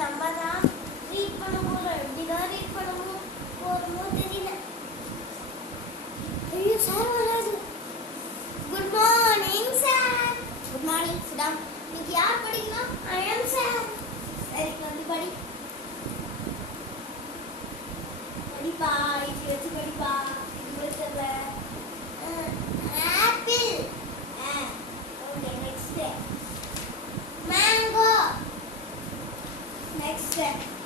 நம்ம தான் ரீட் பண்ண போறோம். எப்படிதான் ரீட் போறோமோ தெரியல. ஐயோ சார் வராது. Good morning sir. Good morning Sudha. இன்னைக்கு யார் படிக்கணும்? ஐ அம் சார். சரி வந்து படி. படிப்பா, இது வச்சு படிப்பா. இது தெரியல. Apple. Okay next. Mango. Next step.